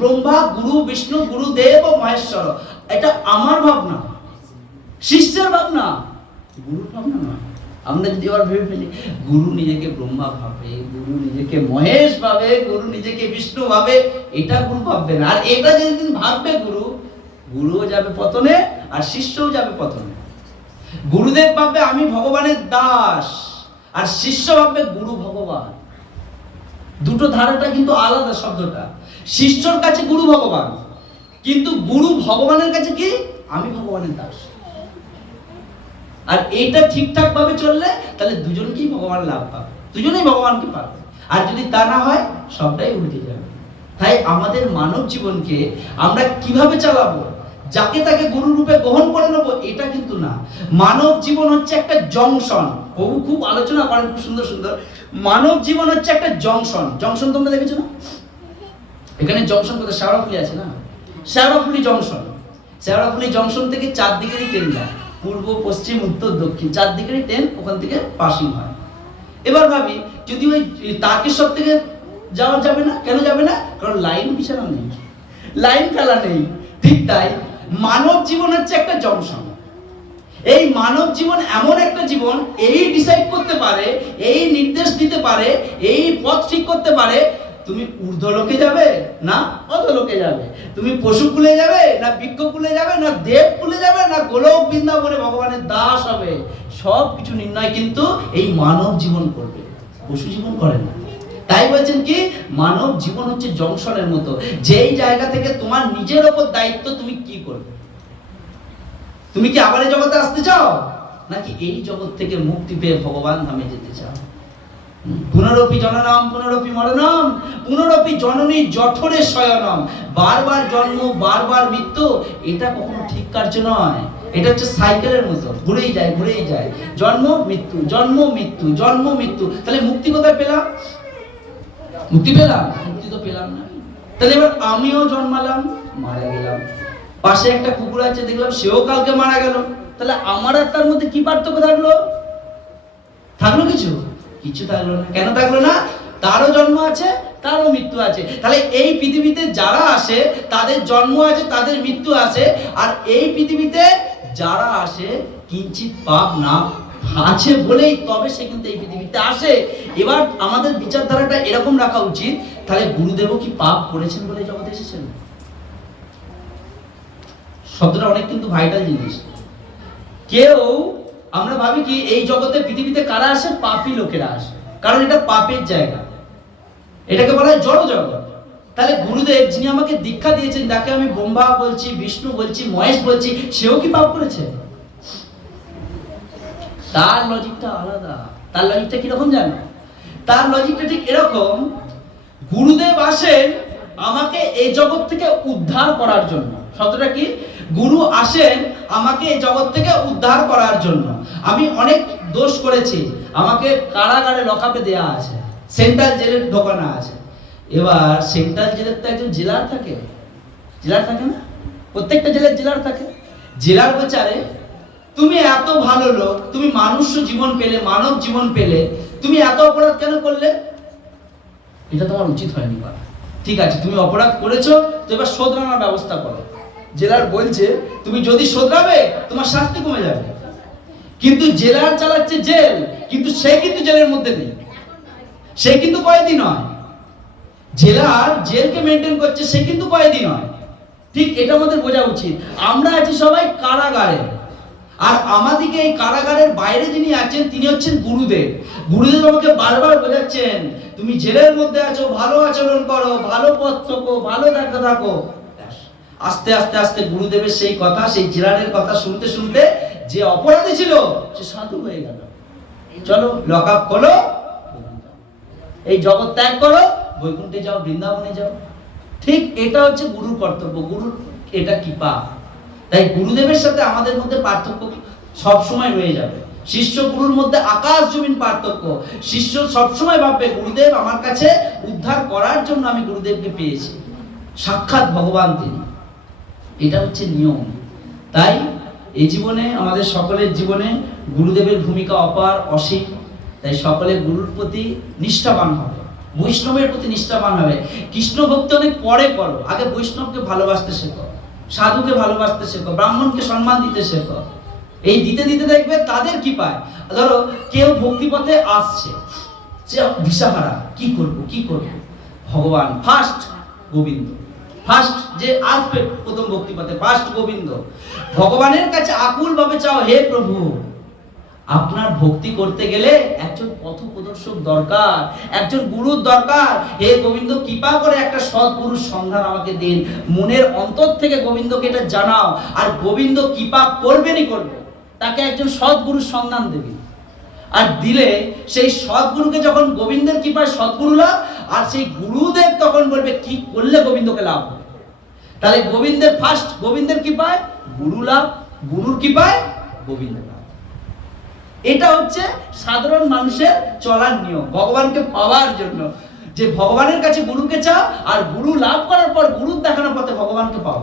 ব্রহ্মা, গুরু, বিষ্ণু গুরুদেব ও মহেশ্বর। এটা আমার ভাবনা। শিষ্যের ভাবনা। গুরুর ভাবনা না। আমরা যদি আবার ভেবে ফেলি, গুরু নিজেকে ব্রহ্মা ভাবে, গুরু নিজেকে মহেশ ভাবে, গুরু নিজেকে বিষ্ণু ভাবে, এটা গুরু ভাববে না। আর এটা যেদিন ভাববে গুরু, গুরুও যাবে পতনে আর শিষ্যও যাবে পতনে। গুরুদেব ভাববে, আমি ভগবানের দাস। আর শিষ্য ভাববে, গুরু ভগবান। দুটো ধারাটা কিন্তু আলাদা শব্দটা। শিষ্যর কাছে গুরু ভগবান। কিন্তু গুরু ভগবানের কাছে কি? আমি ভগবানের দাস। আর এটা ঠিকঠাক ভাবে চললে তাহলে দুজনকেই ভগবান লাভ পাবে। দুজনেই ভগবানকে পাবে। আর যদি তা না হয়, সবটাই উল্টে যাবে। তাই আমাদের মানব জীবনকে আমরা কীভাবে চালাবো, যাকে তাকে গুরু রূপে গ্রহণ করে নেব, এটা কিন্তু না। মানব জীবন হচ্ছে একটা জংশন। বহু খুব আলোচনা করেন, খুব সুন্দর সুন্দর। মানব জীবন হচ্ছে একটা জংশন। জংশন তোমরা দেখেছ না? এখানে জংশন কোথায়? শেওড়াফুলি আছে না? শেওড়াফুলি জংশন। শেওড়াফুলি জংশন থেকে চারদিকেরই ট্রেন যায়। পূর্ব, পশ্চিম, উত্তর, দক্ষিণ। চারদিকেরই ট্রেন ওখান থেকে পাসিং হয়। এবার ভাবি, যদি ওই তারকেশ্বর থেকে যাওয়া যাবে না? কেন যাবে না? কারণ লাইন বিছানো নেই। লাইন ফেলা নেই। ঠিক তাই মানব জীবন হচ্ছে একটা জংশন। এই মানব জীবন এমন একটা জীবন, এই ডিসাইড করতে পারে, এই নির্দেশ দিতে পারে, এই পথ ঠিক করতে পারে তুমি ঊর্ধ্বলোকে যাবে না অধলোকে যাবে? তুমি পশু কুলে যাবে না বৃক্ষ কুলে যাবে না দেব কুলে যাবে না গোলক বৃন্দাবনে ভগবানের দাস হবে? সব কিছু নির্ণয় কিন্তু এই মানব জীবন করবে। পশু জীবন করে না। তাই বলছেন কি? মানব জীবন হচ্ছে জংশনের মতো। যেই জায়গা থেকে তোমার নিজের ওপর দায়িত্ব তুমি কি করবে? তুমি কি আবার এই জগতে আসতে চাও? নাকি এই জগৎ থেকে মুক্তি পেয়ে ভগবান ধামে যেতে চাও? পুনরপি জননাম, পুনরপি মরণম, পুনরপি জননী জঠরে শয়নম। বারবার জন্ম, বারবার মৃত্যু, এটা কখনো ঠিক কার্য নয়। এটা হচ্ছে সাইকেলের মতো, ঘুরেই যায় ঘুরেই যায়। জন্ম, মৃত্যু জন্ম মৃত্যু জন্ম, মৃত্যু। তাহলে মুক্তি কোথায় পেলাম? মুক্তি পেলাম? মুক্তি তো পেলাম না। তাহলে এবার আমিও জন্মালাম, মারা গেলাম। পাশে একটা কুকুর আছে, দেখলাম সেও কালকে মারা গেল। তাহলে আমার আর তার মধ্যে কি পার্থক্য থাকল? থাকল কিছু? কিছু থাকল না। কেন থাকল না? তারও জন্ম আছে, তারও মৃত্যু আছে। তাহলে এই পৃথিবীতে যারা আসে, তাদের জন্ম আছে, তাদের মৃত্যু আছে, আর এই পৃথিবীতে যারা আসে কিঞ্চিত পাপ না আছে বলেই তবে সে কিন্তু এই পৃথিবীতে আসে। এবার আমাদের বিচারধারাটা এরকম রাখা উচিত, তাহলে গুরুদেবও কি পাপ করেছেন বলে জগতে এসেছেন? শব্দটা অনেক কিন্তু ভাইটাল জিনিস। কেউ আমরা ভাবি কি, এই জগতে, পৃথিবীতে কারা আসে? পাপী লোকেরা আসে। কারণ এটা পাপের জায়গা। এটাকে বলা হয় জড় জগৎ তাহলে গুরুদেব, যিনি আমাকে দীক্ষা দিয়েছেন, যাকে আমি ব্রহ্মা বলছি, বিষ্ণু বলছি, মহেশ বলছি, সেও কি পাপ করেছে? তার লজিকটা আলাদা। তার লজিকটা কীরকম জানো? তার লজিকটা ঠিক এরকম, গুরুদেব আসেন আমাকে এই জগৎ থেকে উদ্ধার করার জন্য। শব্দটা কি? গুরু আসেন আমাকে এই জগৎ থেকে উদ্ধার করার জন্য। আমি অনেক দোষ করেছি। আমাকে কারাগারে লকাপে দেয়া আছে। সেন্ট্রাল জেলের ঢোকানো আছে। এবার সেন্ট্রাল জেলের তো একজন জেলার থাকে। জেলার থাকে না? প্রত্যেকটা জেলের জেলার থাকে। জেলার বিচারে, তুমি এত ভালো লোক, তুমি মানুষ জীবন পেলে, মানব জীবন পেলে, তুমি এত অপরাধ কেন করলে? এটা তোমার উচিত হয়নি করা ঠিক আছে, তুমি অপরাধ করেছ, তো এবার শোধরানোর ব্যবস্থা করো। জেলার বলছে, তুমি যদি শোধরাবে, তোমার শাস্তি কমে যাবে। কিন্তু জেলার চালাচ্ছে জেল, কিন্তু সে কিন্তু জেলের মধ্যে নেই। সে কিন্তু কয়েদি নয়। জেলার জেলকে মেনটেন করছে, সে কিন্তু কয়েদি নয়। ঠিক এটা আমাদের বোঝা উচিত। আমরা আছি সবাই কারাগারে। আর আমাদিকে এই কারাগারের বাইরে যিনি আছেন, তিনি হচ্ছেন গুরুদেব। গুরুদেব আমাকে বারবার বোঝাচ্ছেন, তুমি জেলের মধ্যে আছো, ভালো আচরণ করো, ভালো পথ থাকো ভালো দেখা থাকো। আস্তে আস্তে আস্তে গুরুদেবের সেই কথা, সেই জেলারের কথা শুনতে শুনতে যে অপরাধী ছিল, সে সাধু হয়ে গেল। চলো লক আপ করো এই জগৎ ত্যাগ করো, বৈকুণ্ঠে যাও, বৃন্দাবনে যাও। ঠিক এটা হচ্ছে গুরুর কর্তব্য। গুরুর, এটা কৃপা। তাই গুরুদেবের সাথে আমাদের মধ্যে পার্থক্য সব সময় রয়ে যাবে। শিষ্য গুরুর মধ্যে আকাশ জমিন পার্থক্য। শিষ্য সবসময় ভাববে, গুরুদেব আমার কাছে উদ্ধার করার জন্য আমি গুরুদেবকে পেয়েছি। সাক্ষাৎ ভগবান তিনি। এটা হচ্ছে নিয়ম। তাই এই জীবনে, আমাদের সকলের জীবনে গুরুদেবের ভূমিকা অপার, অসীম। তাই সকলে গুরুর প্রতি নিষ্ঠাবান হবে। বৈষ্ণবের প্রতি নিষ্ঠাবান হবে। কৃষ্ণ ভক্তি অনেক পরে করো। আগে বৈষ্ণবকে ভালোবাসতে শেখো। সাধুকে ভালোবাসতে শেখো, ব্রাহ্মণকে সম্মান দিতে শেখো। এই দিতে দিতে দেখবে তাদের কি পায়? ধরো, কেউ ভক্তিপথে আসছে যে দিশাহারা কি করব কি করব? ভগবান ফার্স্ট গোবিন্দ। ফার্স্ট যে আসবে প্রথম ভক্তিপথে ফার্স্ট গোবিন্দ। ভগবানের কাছে আকুল ভাবে চাও, হে প্রভু আপনার ভক্তি করতে গেলে একজন পথ প্রদর্শক দরকার, একজন গুরুর দরকার। হে গোবিন্দ, কৃপা করে একটা সৎ সন্ধান আমাকে দিন। মনের অন্তর থেকে গোবিন্দকে এটা জানাও। আর গোবিন্দ কৃপা করবেনই করবে। তাকে একজন সৎ গুরুর সন্ধান দেবে। আর দিলে সেই সৎগুরুকে যখন গোবিন্দের কৃপায় সৎগুরু লাভ, আর সেই গুরুদেব তখন বলবে, কি করলে গোবিন্দকে লাভ হবে? তাহলে গোবিন্দের ফার্স্ট গোবিন্দের কৃপায় গুরু লাভ, গুরুর কৃপায় গোবিন্দ এটা হচ্ছে সাধারণ মানুষের চলার নিয়ম, ভগবানকে পাওয়ার জন্য। যে ভগবানের কাছে গুরুকে চাও আর গুরু লাভ করার পর গুরুর দেখানোর পথে ভগবানকে পাও।